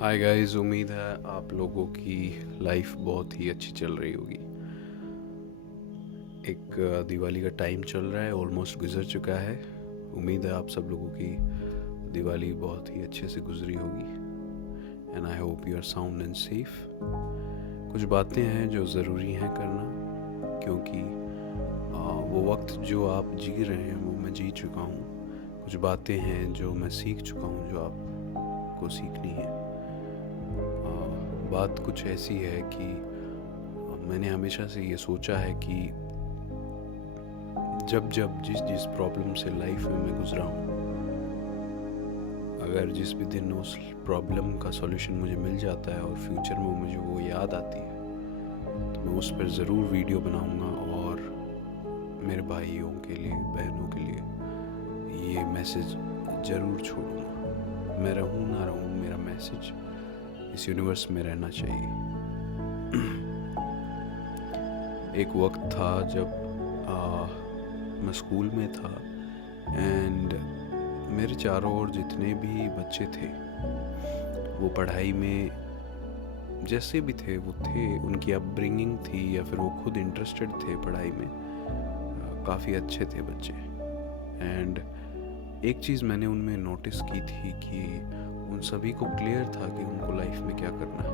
Hi guys, उम्मीद है आप लोगों की लाइफ बहुत ही अच्छी चल रही होगी। एक दिवाली का टाइम चल रहा है, ऑलमोस्ट गुजर चुका है। उम्मीद है आप सब लोगों की दिवाली बहुत ही अच्छे से गुजरी होगी and I hope you are sound and safe. कुछ बातें हैं जो ज़रूरी हैं करना, क्योंकि वो वक्त जो आप जी रहे हैं वो मैं जी चुका हूँ। कुछ बातें हैं जो मैं सीख चुका हूँ जो आपको सीखनी है। बात कुछ ऐसी है कि मैंने हमेशा से ये सोचा है कि जब जब जिस जिस प्रॉब्लम से लाइफ में मैं गुजरा हूँ, अगर जिस भी दिन उस प्रॉब्लम का सॉल्यूशन मुझे मिल जाता है और फ्यूचर में मुझे वो याद आती है, तो मैं उस पर ज़रूर वीडियो बनाऊँगा और मेरे भाइयों के लिए, बहनों के लिए ये मैसेज ज़रूर छोड़ूंगा। मैं रहूँ ना रहूँ, मेरा मैसेज इस यूनिवर्स में रहना चाहिए। एक वक्त था जब मैं स्कूल में था एंड मेरे चारों ओर जितने भी बच्चे थे वो पढ़ाई में जैसे भी थे वो थे, उनकी अपब्रिंगिंग थी या फिर वो खुद इंटरेस्टेड थे पढ़ाई में, काफ़ी अच्छे थे बच्चे। एंड एक चीज़ मैंने उनमें नोटिस की थी कि उन सभी को क्लियर था कि उनको लाइफ में क्या करना है।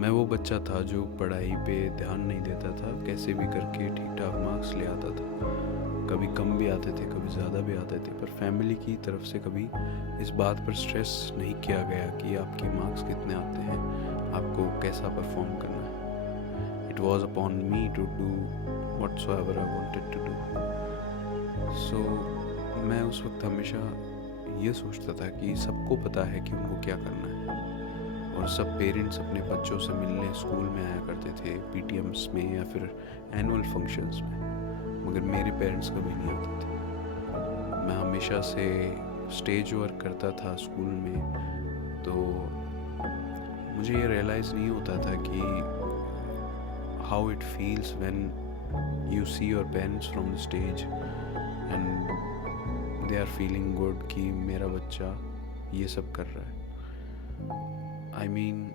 मैं वो बच्चा था जो पढ़ाई पे ध्यान नहीं देता था, कैसे भी करके ठीक ठाक मार्क्स ले आता था। कभी कम भी आते थे, कभी ज़्यादा भी आते थे, पर फैमिली की तरफ से कभी इस बात पर स्ट्रेस नहीं किया गया कि आपके मार्क्स कितने आते हैं, आपको कैसा परफॉर्म करना है। It was upon me to do whatsoever I wanted to do. So मैं उस वक्त हमेशा ये सोचता था कि सबको पता है कि उनको क्या करना है, और सब पेरेंट्स अपने बच्चों से मिलने स्कूल में आया करते थे, पीटीएम्स में या फिर एनुअल फंक्शंस में, मगर मेरे पेरेंट्स कभी नहीं आते थे। मैं हमेशा से स्टेज वर्क करता था स्कूल में, तो मुझे ये रियलाइज़ नहीं होता था कि how it feels when you see your parents from the stage and they are feeling good कि मेरा बच्चा ये सब कर रहा है। आई मीन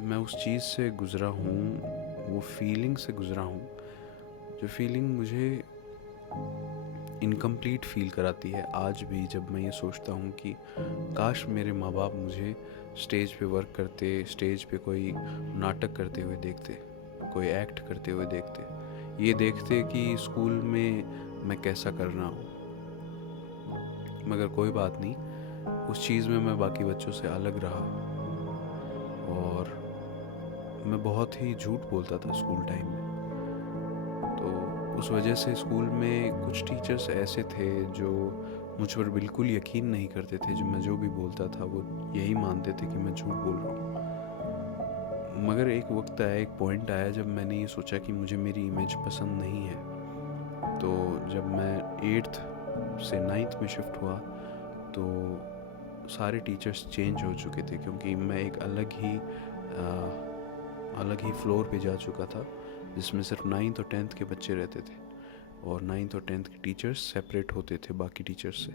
मैं उस चीज़ से गुज़रा हूँ, वो फीलिंग से गुज़रा हूँ, जो फीलिंग मुझे इनकम्प्लीट फील कराती है आज भी। जब मैं ये सोचता हूँ कि काश मेरे माँ बाप मुझे स्टेज पे वर्क करते, स्टेज पे कोई नाटक करते हुए देखते, कोई एक्ट करते हुए देखते, ये देखते कि स्कूल में मैं कैसा कर रहा हूँ। मगर कोई बात नहीं, उस चीज़ में मैं बाकी बच्चों से अलग रहा और मैं बहुत ही झूठ बोलता था स्कूल टाइम में। तो उस वजह से स्कूल में कुछ टीचर्स ऐसे थे जो मुझ पर बिल्कुल यकीन नहीं करते थे, जो मैं जो भी बोलता था वो यही मानते थे कि मैं झूठ बोल रहा हूँ। मगर एक वक्त आया, एक पॉइंट आया जब मैंने ये सोचा कि मुझे मेरी इमेज पसंद नहीं है। तो जब मैं 8th से 9th में शिफ्ट हुआ तो सारे टीचर्स चेंज हो चुके थे, क्योंकि मैं एक अलग ही फ्लोर पे जा चुका था जिसमें सिर्फ 9th और 10th के बच्चे रहते थे, और 9th और 10th के टीचर्स सेपरेट होते थे बाकी टीचर्स से।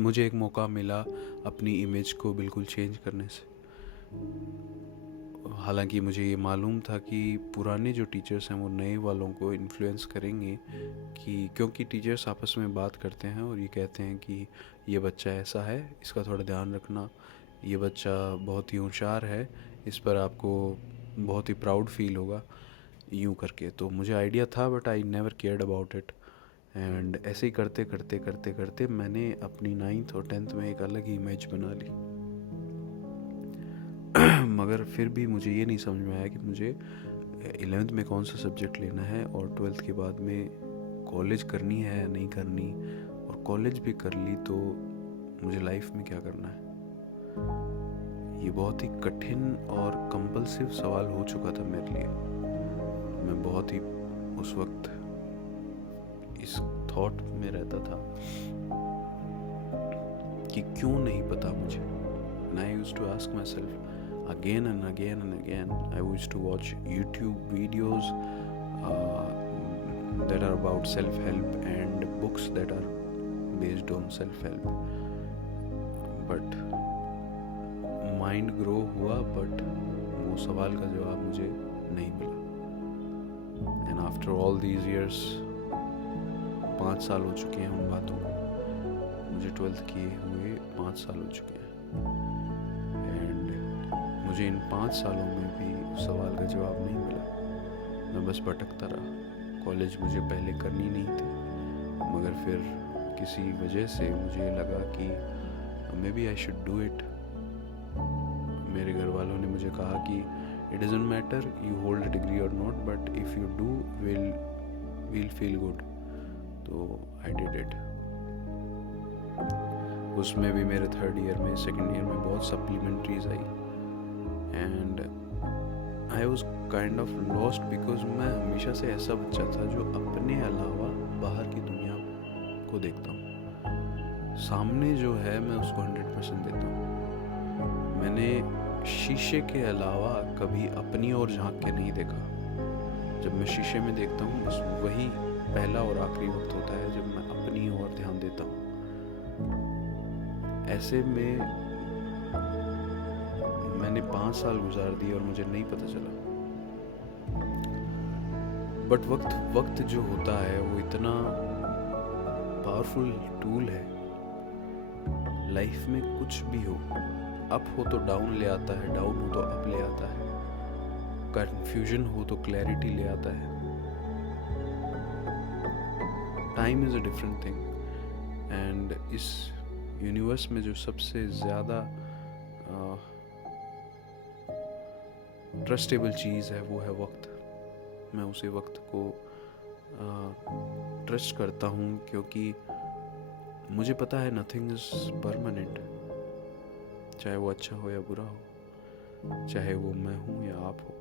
मुझे एक मौका मिला अपनी इमेज को बिल्कुल चेंज करने से। हालांकि मुझे ये मालूम था कि पुराने जो टीचर्स हैं वो नए वालों को इन्फ्लुएंस करेंगे, कि क्योंकि टीचर्स आपस में बात करते हैं और ये कहते हैं कि ये बच्चा ऐसा है, इसका थोड़ा ध्यान रखना, ये बच्चा बहुत ही होशियार है, इस पर आपको बहुत ही प्राउड फील होगा, यूँ करके। तो मुझे आइडिया था, but I never cared about it. And ऐसे ही करते करते करते करते मैंने अपनी 9th और 10th में एक अलग ही इमेज बना ली। मगर फिर भी मुझे ये नहीं समझ में आया कि मुझे 11th में कौन सा सब्जेक्ट लेना है और 12th के बाद में कॉलेज करनी है या नहीं करनी, और कॉलेज भी कर ली तो मुझे लाइफ में क्या करना है। ये बहुत ही कठिन और कंपल्सिव सवाल हो चुका था मेरे लिए। मैं बहुत ही उस वक्त इस थॉट में रहता था कि क्यों नहीं पता मुझे। And I used to ask myself again and again and again. I used to watch YouTube videos, that are about self-help and books that are based on self-help. But mind grow हुआ, but वो सवाल का जवाब मुझे नहीं मिला. And after all these years, 5 साल हो चुके हैं उन बातों को. मुझे 12th किए हुए 5 साल हो चुके हैं, एंड मुझे इन 5 सालों में भी उस सवाल का जवाब नहीं मिला. मैं बस भटकता रहा. कॉलेज मुझे पहले करनी नहीं थी, मगर फिर किसी वजह से मुझे लगा कि maybe I should do it. मेरे घर वालों ने मुझे कहा कि it doesn't matter you hold a degree और not, but if you do will feel good. तो आई डिड इट. उसमें भी मेरे 3rd ईयर में, 2nd ईयर में बहुत supplementaries I, and I was kind of lost, because मैं हमेशा से ऐसा बच्चा था जो अपने अलावा बाहर की दुनिया को देखता हूँ. सामने जो है मैं उसको 100% देता हूँ. मैंने शीशे के अलावा कभी अपनी ओर झांक के नहीं देखा. जब मैं शीशे में देखता हूँ, बस वही पहला और आखिरी वक्त होता है जब मैं अपनी ओर ध्यान देता हूँ. ऐसे में मैंने 5 साल गुजार दिए और मुझे नहीं पता चला. बट वक्त जो होता है वो इतना पावरफुल टूल है. लाइफ में कुछ भी हो, अप हो तो डाउन ले आता है, डाउन हो तो अप ले आता है, कंफ्यूजन हो तो क्लैरिटी ले आता है. Time is a different thing, and इस यूनिवर्स में जो सबसे ज़्यादा ट्रस्टेबल चीज़ है वो है वक्त. मैं उसी वक्त को ट्रस्ट करता हूँ, क्योंकि मुझे पता है नथिंग इज़ परमानेंट. चाहे वो अच्छा हो या बुरा हो, चाहे वो मैं हूँ या आप हो.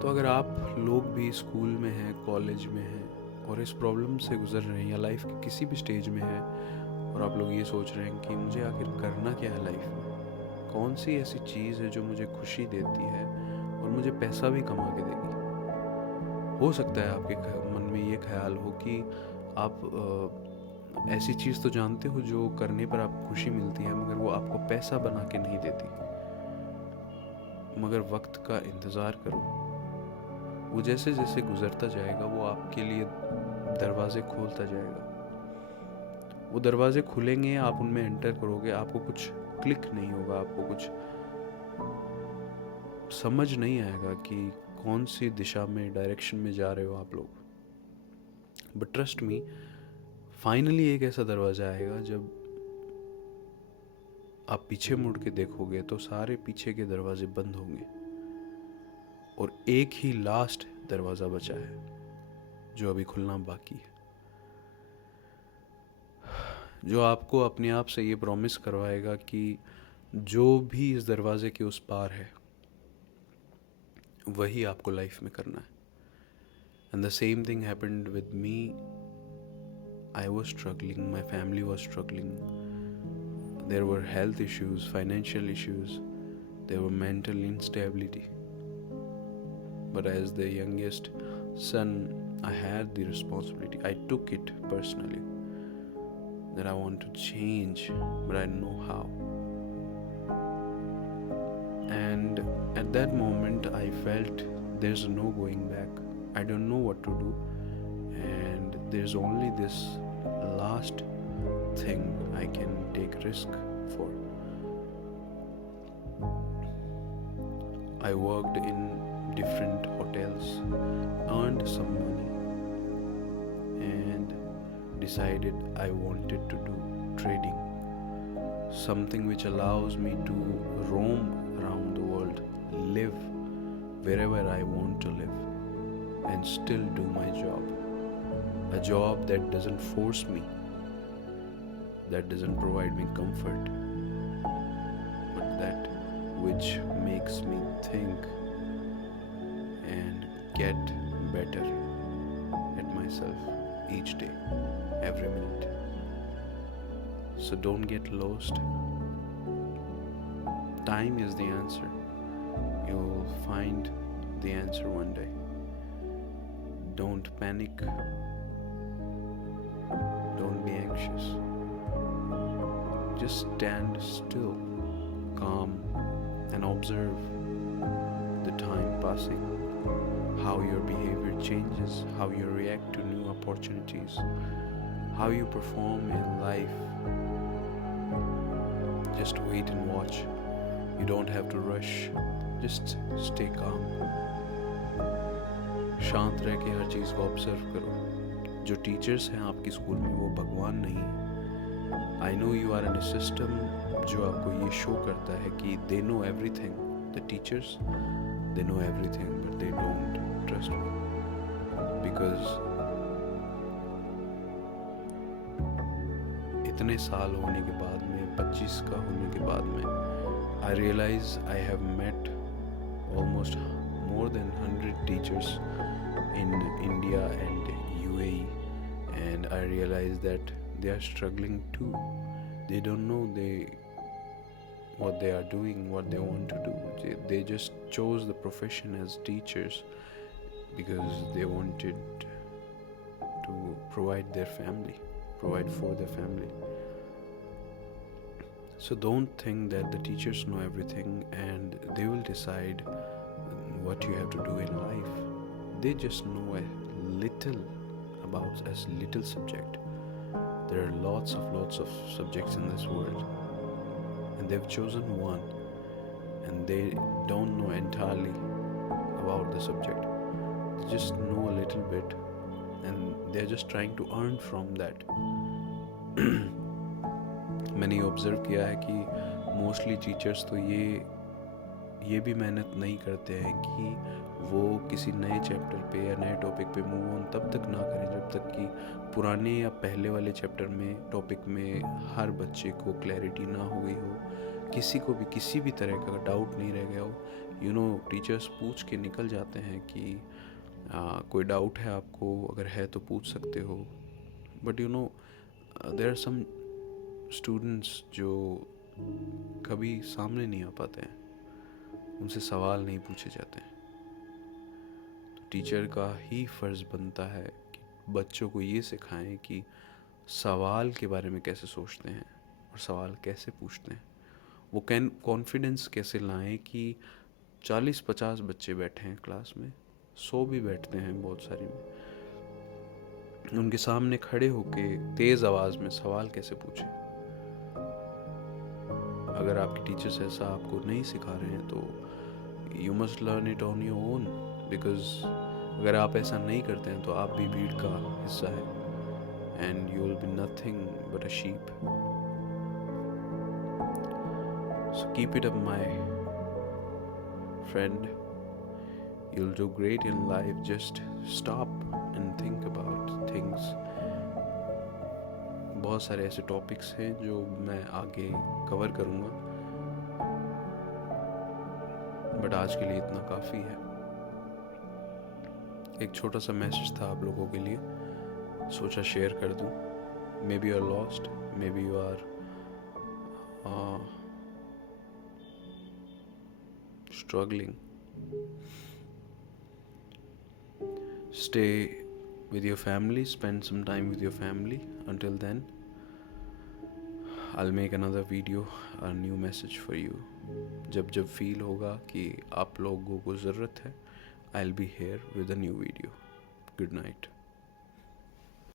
तो अगर आप लोग भी स्कूल में हैं, कॉलेज में हैं और इस प्रॉब्लम से गुजर रहे हैं, या लाइफ के किसी भी स्टेज में हैं और आप लोग ये सोच रहे हैं कि मुझे आखिर करना क्या है लाइफ में, कौन सी ऐसी चीज़ है जो मुझे खुशी देती है और मुझे पैसा भी कमा के देगी. हो सकता है आपके मन में ये ख्याल हो कि आप ऐसी चीज़ तो जानते हो जो करने पर आपको खुशी मिलती है, मगर वो आपको पैसा बना के नहीं देती. मगर वक्त का इंतज़ार करो. वो जैसे जैसे गुजरता जाएगा वो आपके लिए दरवाजे खोलता जाएगा. वो दरवाजे खुलेंगे, आप उनमें एंटर करोगे, आपको कुछ क्लिक नहीं होगा, आपको कुछ समझ नहीं आएगा कि कौन सी दिशा में, डायरेक्शन में जा रहे हो आप लोग. बट ट्रस्ट मी, फाइनली एक ऐसा दरवाज़ा आएगा जब आप पीछे मुड़ के देखोगे तो सारे पीछे के दरवाजे बंद होंगे और एक ही लास्ट दरवाज़ा बचा है जो अभी खुलना बाकी है, जो आपको अपने आप से ये प्रॉमिस करवाएगा कि जो भी इस दरवाजे के उस पार है वही आपको लाइफ में करना है. And the same thing happened with me. I was struggling, my family was struggling. There were health issues, financial issues, there were mental instability. But as the youngest son, I had the responsibility. I took it personally that I want to change, but I didn't know how. And at that moment, I felt there's no going back. I don't know what to do. And there's only this last thing I can take risk for. I worked in different hotels, earned some money, and decided I wanted to do trading, something which allows me to roam around the world, live wherever I want to live, and still do my job. A job that doesn't force me, that doesn't provide me comfort, but that which makes me think and get better at myself each day, every minute. So don't get lost. Time is the answer. You'll find the answer one day. Don't panic, don't be anxious. Just stand still, calm, and observe the time passing, how your behavior changes, how you react to new opportunities, how you perform in life. Just wait and watch. You don't have to rush. Just stay calm. शांत रह के हर चीज़ को observe करो. जो teachers हैं आपके school में वो भगवान नहीं है. I know you are in a system जो आपको ये शो करता है कि they know everything. The teachers they know everything but they don't trust me because इतने साल होने के बाद में 25 का होने के बाद में I realise I have met almost more than 100 teachers in India and UAE, and I realize that they are struggling too. They don't know what they are doing, what they want to do. They just chose the profession as teachers because they wanted to provide for their family. So don't think that the teachers know everything and they will decide what you have to do in life. They just know a little about a little subject. There are lots of subjects in this world, and they've chosen one, and they don't know entirely about the subject. They just know a little bit, and they're just trying to earn from that. मैंने observe किया है कि mostly teachers तो ये भी मेहनत नहीं करते हैं कि वो किसी नए चैप्टर पे या नए टॉपिक पे मूव ऑन तब तक ना करें जब तक कि पुराने या पहले वाले चैप्टर में टॉपिक में हर बच्चे को क्लैरिटी ना हो गई हो, किसी को भी किसी भी तरह का डाउट नहीं रह गया हो. टीचर्स पूछ के निकल जाते हैं कि कोई डाउट है आपको, अगर है तो पूछ सकते हो. But there are some students जो कभी सामने नहीं आ पाते हैं, उनसे सवाल नहीं पूछे जाते हैं. तो टीचर का ही फ़र्ज़ बनता है कि बच्चों को ये सिखाएं कि सवाल के बारे में कैसे सोचते हैं और सवाल कैसे पूछते हैं. वो कॉन्फिडेंस कैसे लाएं कि 40-50 बच्चे बैठे हैं क्लास में, 100 भी बैठते हैं बहुत सारी में, उनके सामने खड़े होके तेज़ आवाज़ में सवाल कैसे पूछें. अगर आपके टीचर्स ऐसा आपको नहीं सिखा रहे हैं तो you must learn it on your own. Because अगर आप ऐसा नहीं करते हैं तो आप भी भीड़ का हिस्सा है, and you will be nothing but a sheep. So keep it up my friend. you'll do great in life. Just stop and think about things. बहुत सारे ऐसे टॉपिक्स हैं जो मैं आगे कवर करूँगा, बट आज के लिए इतना काफ़ी है. एक छोटा सा मैसेज था आप लोगों के लिए, सोचा शेयर कर दूँ. Maybe you are lost, maybe you are struggling. Stay with your family, spend some time with your family. Until then, I'll make another video, a new message for you. जब feel होगा कि आप लोगों को ज़रूरत है, I'll be here with a new video. Good night.